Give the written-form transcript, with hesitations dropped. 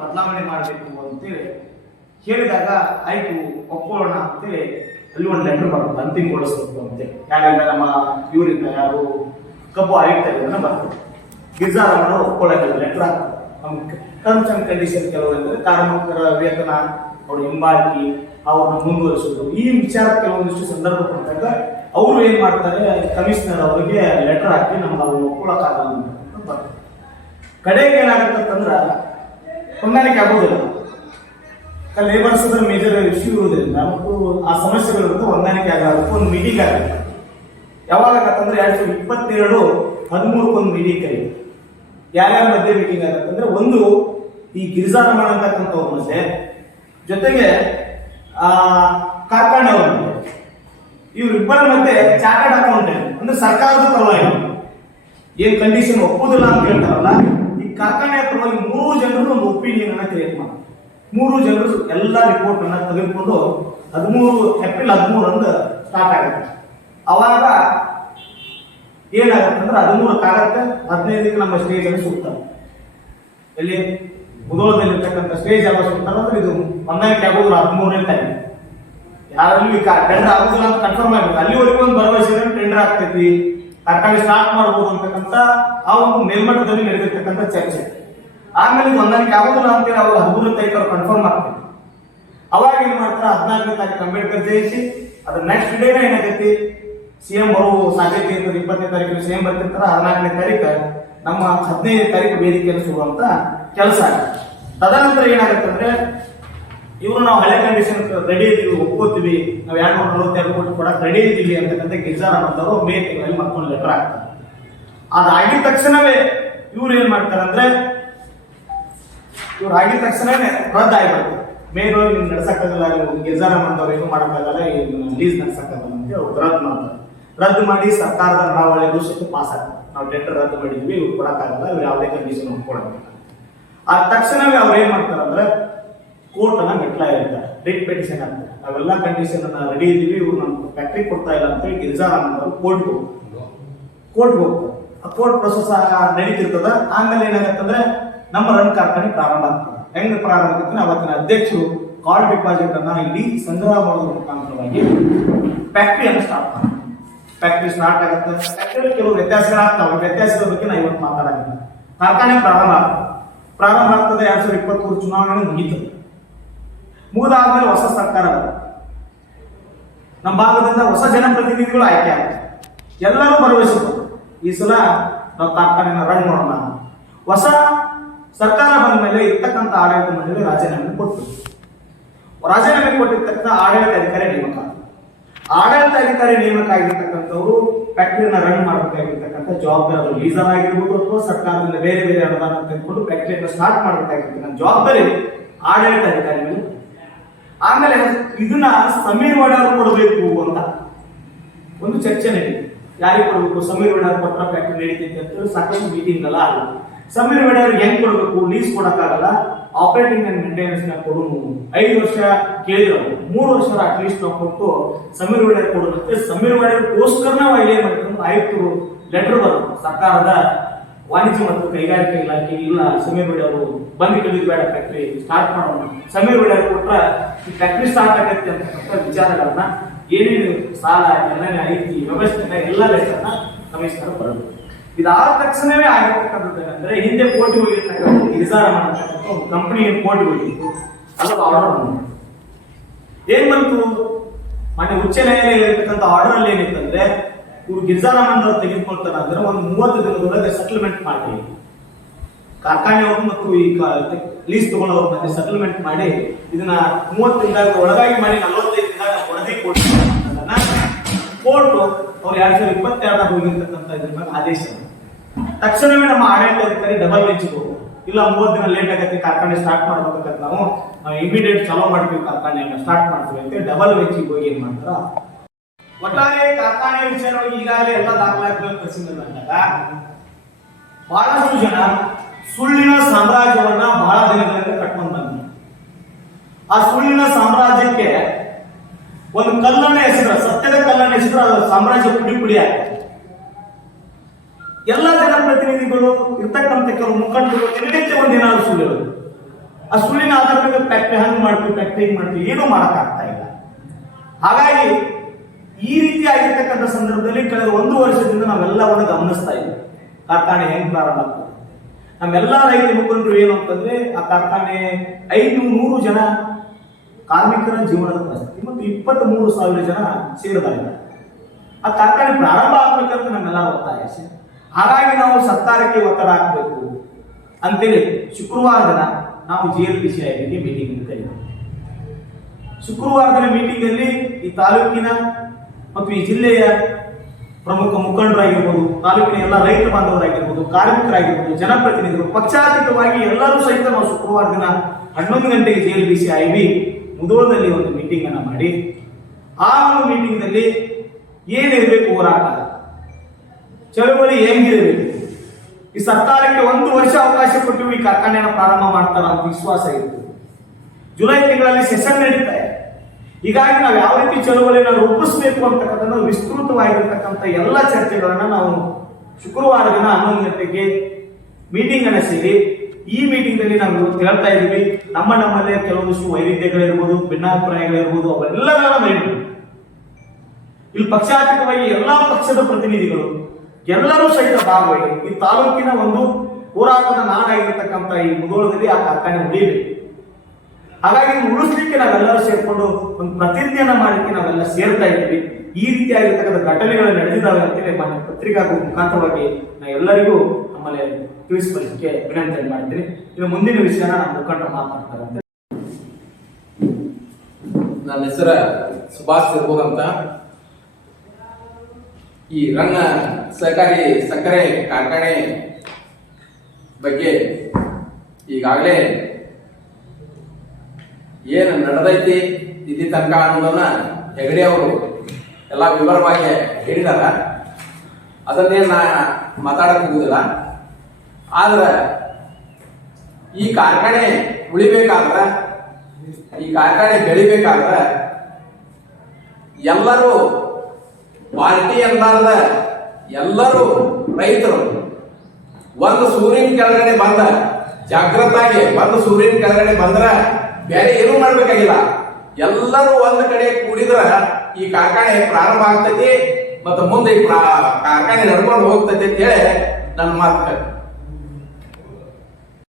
ಬದಲಾವಣೆ ಮಾಡಬೇಕು ಅಂತೇಳಿ ಹೇಳಿದಾಗ ಆಯ್ತು ಒಪ್ಕೊಳ್ಳೋಣ ಅಂತೇಳಿ ಅಲ್ಲಿ ಒಂದು ಲೆಟರ್ ಬರುತ್ತೆ ಅಂತಿಮಗೊಳಿಸಬೇಕು ಅಂತೇಳಿ. ಯಾರಿಂದ ನಮ್ಮ ಇವರಿಂದ ಯಾರು ಕಬ್ಬು ಆಯುಕ್ತರಿಂದ ಬರ್ತದೆ. ಗಿರಿಜಾರಮ್ಮನವರು ಒಪ್ಕೊಳ್ಳೋದಿಲ್ಲ, ಲೆಟರ್ ಹಾಕ್ತಾರೆ. ಟರ್ಮ್ಸ್ ಅಂಡ್ ಕಂಡೀಷನ್ ಕೆಲವರೆಂದರೆ ಕಾರ್ಮಿಕರ ವೇತನ, ಅವ್ರ ಹಿಂಬಾಲಿಕೆ, ಅವ್ರನ್ನ ಮುಂದುವರಿಸೋದು, ಈ ವಿಚಾರ ಕೆಲವೊಂದಿಷ್ಟು ಸಂದರ್ಭ ಕೊಟ್ಟಾಗ ಅವರು ಏನ್ ಮಾಡ್ತಾರೆ, ಕಮಿಷನರ್ ಅವರಿಗೆ ಲೆಟರ್ ಹಾಕಿ ನಮ್ಗೆ ಅವ್ರು ಒಪ್ಕೊಳ್ಳೋಕ್ಕಾಗಲ್ಲ ಅಂತ ಬರ್ತದೆ. ಕಡೆಗೆ ಏನಾಗುತ್ತಂದ್ರ ಹೊಂದಾಣಿಕೆ ಆಗೋದಿಲ್ಲ. ಲೇಬರ್ಸ್ ಮೇಜರ್ ಇಶ್ಯೂ ಇರುವುದರಿಂದ ಮತ್ತು ಆ ಸಮಸ್ಯೆಗಳಿರುತ್ತೆ, ಹೊಂದಾಣಿಕೆ ಆಗೋದಕ್ಕೆ ಒಂದು ಮೀಟಿಂಗ್ ಆಗುತ್ತೆ. ಯಾವಾಗ ಆಗತ್ತಂದ್ರೆ 2022-13 ಒಂದು ಮೀಟಿಂಗ್ ಕರೀತಾರೆ. ಯಾರ್ಯಾರ ಮಧ್ಯೆ ಮೀಟಿಂಗ್ ಆಗತ್ತಂದ್ರೆ ಒಂದು ಈ ಗಿರಿಜಾರಮ್ಮನ ಅಂತಕ್ಕಂಥವ್ರ ಮಧ್ಯೆ, ಜೊತೆಗೆ ಕಾರ್ಖಾನೆ ಅವ್ರ ಮಧ್ಯೆ, ಇವರಿಬ್ಬರ ಮಧ್ಯೆ ಚಾರ್ಟರ್ಡ್ ಅಕೌಂಟೆಂಟ್ ಅಂದ್ರೆ ಸರ್ಕಾರದ ಪರವಾಗಿ ಏನ್ ಕಂಡೀಷನ್ ಒಪ್ಪುದಿಲ್ಲ ಅಂತ ಹೇಳ್ತಾರಲ್ಲ, ಈ ಕಾರ್ಖಾನೆ ಪರವಾಗಿ 3 ಜನರು ಒಂದು ಒಪಿನಿಯನ್ ಅನ್ನ ಕ್ರಿಯೇಟ್ ಮಾಡಿ 3 ಜನರು ಎಲ್ಲ ರಿಪೋರ್ಟ್ ಅನ್ನ ತೆಗೆದುಕೊಂಡು ಏಪ್ರಿಲ್ 13 ಸ್ಟಾರ್ಟ್ ಆಗುತ್ತೆ. ಅವಾಗ ಏನಾಗತ್ತಂದ್ರೆ 13 ಆಗತ್ತೆ, 15 ನಮ್ಮ ಸ್ಟೇಜ್ ಅಲ್ಲಿ ಸುತ್ತಾರೆ. ಎಲ್ಲಿ ಮುದೋಳದಲ್ಲಿರ್ತಕ್ಕಂಥ ಸ್ಟೇಜ್ ಯಾವ ಸುತ್ತಾರೆ ಅಂದ್ರೆ ಇದು ಹೊಂದಾಣಿಕೆ ಆಗೋದು 13ನೇ ತಾರೀಕು. ಯಾರಲ್ಲಿ ಟೆಂಡರ್ ಆಗೋದಿಲ್ಲ ಅಂತ ಕನ್ಫರ್ಮ್ ಆಗಬೇಕು. ಅಲ್ಲಿವರೆಗೂ ಒಂದು ಭರವಸೆ ಟೆಂಡರ್ ಆಗ್ತೈತಿ, ಕಾರ್ಖಾನೆ ಸ್ಟಾರ್ಟ್ ಮಾಡ್ಬೋದು ಅಂತಕ್ಕಂಥ ಆ ಒಂದು ಮೇಲ್ಮಟ್ಟದಲ್ಲಿ ನಡೆದಿರ್ತಕ್ಕಂಥ ಚರ್ಚೆ. ಆಮೇಲೆ ಹೊಂದಾಣಿಕೆ ಆಗೋದಿಲ್ಲ ಅಂತೇಳಿ ಅವ್ರು 13ನೇ ತಾರೀಕು ಅವ್ರು ಕನ್ಫರ್ಮ್ ಆಗ್ತೈತಿ. ಅವಾಗ ಏನ್ ಮಾಡ್ತಾರೆ, 14ನೇ ತಾರೀಕು ಅಂಬೇಡ್ಕರ್ ಜಯಂತಿ, ಅದ್ರ ನೆಕ್ಸ್ಟ್ ಡೇನ ಏನಾಗೈತಿ, ಸಿಎಂ ಬರೋ ಸಾಧ್ಯತೆ ಇರ್ತದೆ. 20ನೇ ತಾರೀಕು ಸಿಎಂ ಬರ್ತಿರ್ತಾರ, 14ನೇ ತಾರೀಕು ನಮ್ಮ 15ನೇ ತಾರೀಕು ವೇದಿಕೆಯಲ್ಲಿ ಸುಡುವಂತ ಕೆಲಸ ಆಗುತ್ತೆ. ತದನಂತರ ಏನಾಗುತ್ತೆ ಅಂದ್ರೆ, ಇವರು ನಾವು ಹಳೆ ಕಂಡೀಷನ್ ರೆಡಿ ಇದ್ದೀವಿ, ಒಪ್ಕೋತೀವಿ, ನಾವು 242 ಕೋಟಿ ಕೊಡಕ್ಕೆ ರೆಡಿ ಇದ್ದೀವಿ ಅಂತಕ್ಕಂಥ ಗಿರಿಜಾರಮ್ಮನವರು ಮೇ ತಿಂಗಳಲ್ಲಿ ಮತ್ತೊಂದು ಲೆಟರ್ ಆಗ್ತಾರೆ. ಅದಾಗಿದ ತಕ್ಷಣವೇ ಇವ್ರು ಏನ್ ಮಾಡ್ತಾರೆ ಅಂದ್ರೆ, ಇವ್ರು ಆಗಿದ ತಕ್ಷಣವೇ ರದ್ದು ಆಗಿಬಿಡ್ತಾರೆ. ಮೇಲೊಳಗೆ ನಿಮ್ಗೆ ನಡ್ಸಕ್ಕಾಗಲ್ಲ, ನೀವು ಗಿರಿಜಾರಮ್ಮನವ್ರು ಏನು ಮಾಡೋಕ್ಕಾಗಲ್ಲ, ಲೀಸ್ ನಡ್ಸಕ್ಕಾಗಲ್ಲ ಅಂತ ಅವ್ರು ರದ್ದು ಮಾಡ್ತಾರೆ. ರದ್ದು ಮಾಡಿ ಸರ್ಕಾರದ ನಾವು ದೋಷಕ್ಕೆ ಪಾಸ್ ಆಗ್ತದೆ. ನಾವು ಟೆಂಡರ್ ರದ್ದು ಮಾಡಿದ್ವಿ, ಇವ್ರು ಕೊಡಕ್ಕಾಗಲ್ಲ, ಇವ್ರು ಯಾವುದೇ ಕಂಡೀಷನ್ ಒಪ್ಕೊಳ್ಳೋದಿಲ್ಲ. ಆ ತಕ್ಷಣವೇ ಅವ್ರು ಏನ್ ಮಾಡ್ತಾರೆ ಅಂದ್ರೆ, ಕೋರ್ಟ್ ಅನ್ನ ಮೆಟ್ಲಾಗಿರ್ತಾರೆ, ರಿಟ್ ಪಿಟಿಷನ್ ಆಗ್ತಾರೆ. ನಾವೆಲ್ಲ ಕಂಡೀಷನ್ ಅನ್ನ ರೆಡಿ ಇದೀವಿ, ಇವ್ರು ನಮ್ಮ ಫ್ಯಾಕ್ಟ್ರಿ ಕೊಡ್ತಾ ಇಲ್ಲ ಅಂತ ಹೇಳಿ ಗಿರಿಜಾರಮ್ಮನವರು ಕೋರ್ಟ್ಗೆ ಹೋಗ್ತಾರೆ. ಆ ಕೋರ್ಟ್ ಪ್ರೊಸೆಸ್ ನಡೀತಿರ್ತದ. ಆಮೇಲೆ ಏನಾಗತ್ತಂದ್ರೆ, ನಮ್ಮ ರನ್ ಕಾರ್ಖಾನೆ ಪ್ರಾರಂಭ ಆಗ್ತದೆ. ಹೆಂಗ್ ಪ್ರಾರಂಭ ಆಗ್ತದೆ, ಅವತ್ತಿನ ಅಧ್ಯಕ್ಷರು ಕಾಲ್ ಡಿಪಾಸಿಟ್ ಅನ್ನ ಇಲ್ಲಿ ಸಂಗ್ರಹ ಮಾಡೋದ್ರ ಮುಖಾಂತರವಾಗಿ ಫ್ಯಾಕ್ಟ್ರಿಯನ್ನು ಸ್ಟಾರ್ಟ್ ಮಾಡ್ತಾರೆ. ಫ್ಯಾಕ್ಟ್ರಿ ಸ್ಟಾರ್ಟ್ ಆಗುತ್ತೆ. ಫ್ಯಾಕ್ಟ್ರಿ ಕೆಲವು ವ್ಯತ್ಯಾಸಗಳಾಗ್ತಾವೆ, ವ್ಯತ್ಯಾಸದ ಬಗ್ಗೆ ನಾವು ಇವತ್ತು ಮಾತಾಡೋದಿಲ್ಲ. ಕಾರ್ಖಾನೆ ಪ್ರಾರಂಭ ಆಗ್ತದೆ. 2023 ಚುನಾವಣೆ ಮುಗೀತದೆ. ಮುಗಿದಾದ್ಮೇಲೆ ಹೊಸ ಸರ್ಕಾರ ಬರುತ್ತೆ. ನಮ್ಮ ಭಾಗದಿಂದ ಹೊಸ ಜನಪ್ರತಿನಿಧಿಗಳು ಆಯ್ಕೆ ಆಗುತ್ತೆ. ಎಲ್ಲರೂ ಭರವಸೆ, ಈ ಸಲ ನಾವು ಕಾರ್ಖಾನೆನ ರನ್ ಮಾಡೋಣ. ಹೊಸ ಸರ್ಕಾರ ಬಂದ ಮೇಲೆ ಇರ್ತಕ್ಕಂಥ ಆಡಳಿತ ಮಂಡಳಿ ರಾಜೀನಾಮೆ ಕೊಟ್ಟಿರ್ತಕ್ಕಂಥ ಆಡಳಿತ ಅಧಿಕಾರಿ ನೇಮಕ. ಆಡಳಿತ ಅಧಿಕಾರಿ ನೇಮಕ ಆಗಿರ್ತಕ್ಕಂಥವ್ರು ಫ್ಯಾಕ್ಟರಿನ ರನ್ ಮಾಡಬೇಕಾಗಿರ್ತಕ್ಕಂಥ ಜವಾಬ್ದಾರಿ, ಲೀಸರ್ ಆಗಿರ್ಬೋದು ಅಥವಾ ಸರ್ಕಾರದಿಂದ ಬೇರೆ ಬೇರೆ ಅನುದಾನ ತೆಗೆದುಕೊಂಡು ಫ್ಯಾಕ್ಟರಿಯನ್ನು ಸ್ಟಾರ್ಟ್ ಮಾಡಬೇಕಾಗಿರ್ತಕ್ಕಂಥ ಜವಾಬ್ದಾರಿ ಆಡಳಿತ ಅಧಿಕಾರಿ ಮೇಲೆ. ಆಮೇಲೆ ಇದನ್ನ ಸಮೀರ್ ವಡಾರ್ ಕೊಡಬೇಕು ಅಂತ ಒಂದು ಚರ್ಚೆ ನಡೀತು. ಯಾರಿಗೆ ಕೊಡಬೇಕು, ಸಮೀರ್ ವಡಾರ್ ಕೊಟ್ಟ ಫ್ಯಾಕ್ಟರಿ ನಡೀತೈತೆ ಅಂತ ಸಾಕಷ್ಟು ಮೀಟಿಂಗ್ ಎಲ್ಲ ಆಗಿದೆ. ಸಮೀರ್ ವಡಾರ್ ಹೆಂಗ್ ಕೊಡಬೇಕು, ಲೀಸ್ ಕೊಡಕ್ಕಾಗಲ್ಲ, ಆಪರೇಟಿಂಗ್ ಅಂಡ್ ಮೇಂಟೆನೆನ್ಸ್ ನ ಕೊಡು. 5 ವರ್ಷ ಕೇಳಿದ್ರು, 3 ವರ್ಷ ಅಟ್ಲೀಸ್ಟ್ ನಾವು ಕೊಟ್ಟು ಸಮೀರ್ ವಡಾರ್ ಕೊಡೋದಕ್ಕೆ. ಸಮೀರ್ ವಡಾರ್ಗೋಸ್ಕರ ನಾವು ಏನ್ ಮಾಡ್ಕೊಂಡು ಆಯುಕ್ತರು ಲೆಟರ್ ಬರುತ್ತೆ ಸರ್ಕಾರದ ವಾಣಿಜ್ಯ ಮತ್ತು ಕೈಗಾರಿಕಾ ಇಲಾಖೆ, ಇಲ್ಲ ಸಮೀರ್ ವಡಾರ್ ಬಂದು ಕಲಿಯೋದು ಬೇಡ, ಫ್ಯಾಕ್ಟ್ರಿ ಸ್ಟಾರ್ಟ್ ಮಾಡೋಣ. ಸಮೀರ್ ವಡಾರ್ ಕೊಟ್ರೆ ಈ ಫ್ಯಾಕ್ಟ್ರಿ ಸ್ಟಾರ್ಟ್ ಆಗತ್ತೆ ಅಂತಕ್ಕಂಥ ವಿಚಾರಗಳನ್ನ, ಏನೇನು ಸಾಲ ಎಲ್ಲ ಐತಿ ವ್ಯವಸ್ಥೆ ಎಲ್ಲ ಲೆಕ್ಕನ್ನ ಕಮಿಷನರ್ ಬರಬೇಕು. ಇದಾದ ತಕ್ಷಣವೇ ಆಗಿರ್ತಕ್ಕಂಥದ್ದು ಏನಂದ್ರೆ, ಹಿಂದೆ ಕೋರ್ಟ್ ಹೋಗಿರ್ತಕ್ಕಂಥ ಗಿರಿಜಾರಮ್ಮ ಅಂತಕ್ಕಂಥ ಒಂದು ಕಂಪನಿ ಕೋರ್ಟ್ ಹೋಗಿತ್ತು, ಅದಕ್ಕೆ ಆರ್ಡರ್ ಬಂತು. ಏನ್ ಬಂತು, ಮೊನ್ನೆ ಉಚ್ಚ ನ್ಯಾಯಾಲಯ ಇರತಕ್ಕಂಥ ಆರ್ಡರ್ ಅಲ್ಲಿ ಏನಿತ್ತಂದ್ರೆ, ಇವ್ರು ಗಿರಿಜಾರಮ್ಮನವರು ತೆಗೆದುಕೊಳ್ತಾರೆ ಅಂದ್ರೆ ಒಂದು 30 ದಿನದೊಳಗೆ ಸೆಟಲ್ಮೆಂಟ್ ಮಾಡಿ, ಕಾರ್ಖಾನೆಯವರು ಮತ್ತು ಈ ಲೀಸ್ ತಗೊಳ್ಳೋರ ಮಧ್ಯೆ ಸೆಟಲ್ಮೆಂಟ್ ಮಾಡಿ, ಇದನ್ನ 30 ದಿನದ ಒಳಗಾಗಿ ಮಾಡಿ 45 ದಿನದ ವರದಿ ಕೊಡ್ತಾರೆ. ಕೋರ್ಟ್ ಅವ್ರು 2022 ಹೋಗಿರ್ತಕ್ಕಂಥ ಇದ್ರ ಮೇಲೆ ಆದೇಶ. ತಕ್ಷಣವೇ ನಮ್ಮ ಆಡಳಿತ ಅಧಿಕಾರಿ ಡಬಲ್ ಬೆಂಚ್ಗೆ ಇಲ್ಲ 30 ದಿನ ಲೇಟ್ ಆಗತ್ತೆ, ಕಾರ್ಖಾನೆ ಸ್ಟಾರ್ಟ್ ಮಾಡ್ಬೇಕಂತ ನಾವು ಇಮಿಡಿಯೇಟ್ ಚಾಲೂ ಮಾಡ್ತೀವಿ, ಕಾರ್ಖಾನೆಯನ್ನು ಸ್ಟಾರ್ಟ್ ಮಾಡ್ತೀವಿ ಅಂತ ಡಬಲ್ ಬೆಂಚಿಗೆ ಹೋಗಿ ಏನ್ ಮಾಡ್ತಾರ. ಒಟ್ಟಾರೆ ಕಾರ್ಖಾನೆ ವಿಚಾರವಾಗಿ ಈಗಾಗಲೇ ಎಲ್ಲ ದಾಖಲಾತಿಗಳು ಪ್ರಸಿದ್ಧಗೊಂಡಾಗ ಬಹಳಷ್ಟು ಜನ ಸುಳ್ಳಿನ ಸಾಮ್ರಾಜ್ಯವನ್ನ ಬಹಳ ದಿನಗಳಿಂದ ಕಟ್ಕೊಂಡು ಬಂದ್ರು. ಆ ಸುಳ್ಳಿನ ಸಾಮ್ರಾಜ್ಯಕ್ಕೆ ಒಂದು ಕಲ್ಲನ್ನ ಹೆಸರು, ಸತ್ಯದ ಕಲ್ಲನ್ನ ಹೆಸರು, ಅದು ಸಾಮ್ರಾಜ್ಯ ಪುಡಿ ಆಗಿದೆ. ಎಲ್ಲ ಜನಪ್ರತಿನಿಧಿಗಳು ಇರ್ತಕ್ಕಂಥ ಕೆಲವು ಮುಖಂಡರು ದಿನನಿತ್ಯ ಒಂದೇನಾದ್ರು ಸುಳ್ಳು ಆ ಸುಳ್ಳಿನ ಆಧಾರದ ಮೇಲೆ ಫ್ಯಾಕ್ಟ್ರಿ ಹಂಗ್ ಮಾಡ್ತೀವಿ, ಫ್ಯಾಕ್ಟ್ರಿ ಹಿಂಗ್ ಮಾಡ್ತೀವಿ, ಏನೂ ಮಾಡಕ್ಕಾಗ್ತಾ ಇಲ್ಲ. ಹಾಗಾಗಿ ಈ ರೀತಿ ಆಗಿರ್ತಕ್ಕಂಥ ಸಂದರ್ಭದಲ್ಲಿ ಕಳೆದ 1 ವರ್ಷದಿಂದ ನಾವೆಲ್ಲವನ್ನು ಗಮನಿಸ್ತಾ ಇದ್ದೀವಿ. ಕಾರ್ಖಾನೆ ಹೆಂಗ್ ಪ್ರಾರಂಭ ಆಗ್ತದೆ. ನಮ್ಮೆಲ್ಲ ರೈತ ಮುಖಂಡರು ಏನು ಅಂತಂದ್ರೆ, ಆ ಕಾರ್ಖಾನೆ 500 ಜನ ಕಾರ್ಮಿಕರ ಜೀವನದ ಪರಿಸ್ಥಿತಿ ಮತ್ತು 23,000 ಜನ ಸೇರಿದ್ದಾರೆ. ಆ ಕಾರ್ಖಾನೆ ಪ್ರಾರಂಭ ಆಗ್ಬೇಕಂತ ನಮ್ಮೆಲ್ಲ ಒತ್ತಾಯ. ಹಾಗಾಗಿ ನಾವು ಸರ್ಕಾರಕ್ಕೆ ಒತ್ತಡ ಹಾಕಬೇಕು ಅಂತೇಳಿ ಶುಕ್ರವಾರ ದಿನ ನಾವು GLPCIಗೆ ಮೀಟಿಂಗ್ ಕರೀತೀವಿ. ಶುಕ್ರವಾರದ ಮೀಟಿಂಗ್ ಅಲ್ಲಿ ಈ ತಾಲೂಕಿನ ಮತ್ತು ಈ ಜಿಲ್ಲೆಯ ಪ್ರಮುಖ ಮುಖಂಡರಾಗಿರ್ಬೋದು, ತಾಲೂಕಿನ ಎಲ್ಲ ರೈತ ಬಾಂಧವರಾಗಿರ್ಬೋದು, ಕಾರ್ಮಿಕರಾಗಿರ್ಬೋದು, ಜನಪ್ರತಿನಿಧಿಗಳು, ಪಕ್ಷಾತೀತವಾಗಿ ಎಲ್ಲರೂ ಸಹಿತ ನಾವು ಶುಕ್ರವಾರ ದಿನ 11 ಗಂಟೆಗೆ GLPCI ಮುಧೋಳದಲ್ಲಿ ಒಂದು ಮೀಟಿಂಗ್ ಅನ್ನ ಮಾಡಿ, ಆ ಒಂದು ಮೀಟಿಂಗ್ ನಲ್ಲಿ ಏನಿರಬೇಕು ಹೋರಾಟ, ಚಳವಳಿ ಹೆಂಗಿರಬೇಕು, ಈ ಸರ್ಕಾರಕ್ಕೆ 1 ವರ್ಷ ಅವಕಾಶ ಕೊಟ್ಟು ಈ ಕಾರ್ಖಾನೆಯನ್ನು ಪ್ರಾರಂಭ ಮಾಡ್ತಾರ ಅಂತ ವಿಶ್ವಾಸ ಇತ್ತು. ಜುಲೈ ತಿಂಗಳಲ್ಲಿ ಸೆಷನ್ ನಡೀತಾ ಇದೆ. ಹೀಗಾಗಿ ನಾವು ಯಾವ ರೀತಿ ಚಳವಳಿಯನ್ನು ರೂಪಿಸಬೇಕು ಅಂತಕ್ಕಂಥ ವಿಸ್ತೃತವಾಗಿರ್ತಕ್ಕಂಥ ಎಲ್ಲ ಚರ್ಚೆಗಳನ್ನ ನಾವು ಶುಕ್ರವಾರ ದಿನ 11 ಗಂಟೆಗೆ ಮೀಟಿಂಗ್ ಅನ್ನ ಸೇರಿ, ಈ ಮೀಟಿಂಗ್ ನಲ್ಲಿ ನಾವು ಇವತ್ತು ಹೇಳ್ತಾ ಇದ್ದೀವಿ, ನಮ್ಮಲ್ಲೇ ಕೆಲವೊಂದಿಷ್ಟು ವೈವಿಧ್ಯಗಳಿರ್ಬೋದು, ಭಿನ್ನಾಭಿಪ್ರಾಯಗಳಿರ್ಬೋದು, ಅವೆಲ್ಲಗಳನ್ನ ಮೈಂಡ್ ಇಲ್ಲಿ ಪಕ್ಷಾತೀತವಾಗಿ ಎಲ್ಲಾ ಪಕ್ಷದ ಪ್ರತಿನಿಧಿಗಳು ಎಲ್ಲರೂ ಸಹಿತ ಭಾಗವಹಿಸಿ ಈ ತಾಲೂಕಿನ ಒಂದು ಹೋರಾಟದ ನಾಡಾಗಿರ್ತಕ್ಕಂಥ ಈ ಮುಧೋಳದಲ್ಲಿ ಆ ಕಾರ್ಖಾನೆ ಉಳಿಬೇಕು. ಹಾಗಾಗಿ ಉಳಿಸ್ಲಿಕ್ಕೆ ನಾವೆಲ್ಲರೂ ಸೇರ್ಕೊಂಡು ಒಂದು ಪ್ರತಿಜ್ಞೆಯನ್ನ ಮಾಡಲಿಕ್ಕೆ ನಾವೆಲ್ಲ ಸೇರ್ತಾ ಇದ್ದೀವಿ. ಈ ರೀತಿಯಾಗಿರ್ತಕ್ಕಂಥ ಘಟನೆಗಳು ನಡೆದಿದ್ದಾವೆ ಅಂತೇಳಿ ಮಾನ್ಯ ಪತ್ರಿಕಾ ಮುಖಾಂತರವಾಗಿ ನಾ ಎಲ್ಲರಿಗೂ ನಮ್ಮಲ್ಲಿ ತಿಳಿಸ್ಕೊಳ್ಳಿಕ್ಕೆ ವಿನಂತಿ ಮಾಡ್ತೀನಿ. ಇನ್ನು ಮುಂದಿನ ವಿಷಯನ ನಮ್ಮ ಮುಖಂಡರು ಮಾತನಾಡ್ತಾರೆ. ನನ್ನ ಹೆಸರ ಸುಭಾಷ್ ಇರ್ಬೋದು ಅಂತ. ಈ ರನ್ನ ಸಹಕಾರಿ ಸಕ್ಕರೆ ಕಾರ್ಖಾನೆ ಬಗ್ಗೆ ಈಗಾಗಲೇ ಏನು ನಡೆದೈತಿ ಇಲ್ಲಿ ತನಕ ಅನ್ನೋದನ್ನ ಹೆಗಡೆ ಅವರು ಎಲ್ಲ ವಿವರವಾಗಿ ಹೇಳಿದಾರ. ಅದನ್ನೇ ನಾ ಮಾತಾಡಕ್ ಹೋಗುದಿಲ್ಲ. ಆದ್ರೆ ಈ ಕಾರ್ಖಾನೆ ಉಳಿಬೇಕಾದ್ರೆ, ಈ ಕಾರ್ಖಾನೆ ಬೆಳಿಬೇಕಾದ್ರೆ ಎಲ್ಲರೂ ಪಾರ್ಟಿ ಅಲ್ಲಾರ್ದ ಎಲ್ಲರೂ ರೈತರು ಒಂದು ಸೂರ್ಯನ ಕೆಳಗಡೆ ಬಂದ ಜಾಗೃತಾಗಿ ಒಂದು ಸೂರ್ಯನ ಕೆಳಗಡೆ ಬಂದ್ರ ಬೇರೆ ಏನೂ ಮಾಡ್ಬೇಕಾಗಿಲ್ಲ. ಎಲ್ಲರೂ ಒಂದ್ ಕಡೆ ಕೂಡಿದ್ರ ಈ ಕಾರ್ಖಾನೆ ಪ್ರಾರಂಭ ಆಗ್ತೈತಿ ಮತ್ತು ಮುಂದೆ ಈ ಕಾರ್ಖಾನೆ ನಡ್ಕೊಂಡು ಹೋಗ್ತೈತಿ ಅಂತ ಹೇಳಿ ನನ್ನ ಮಾತು.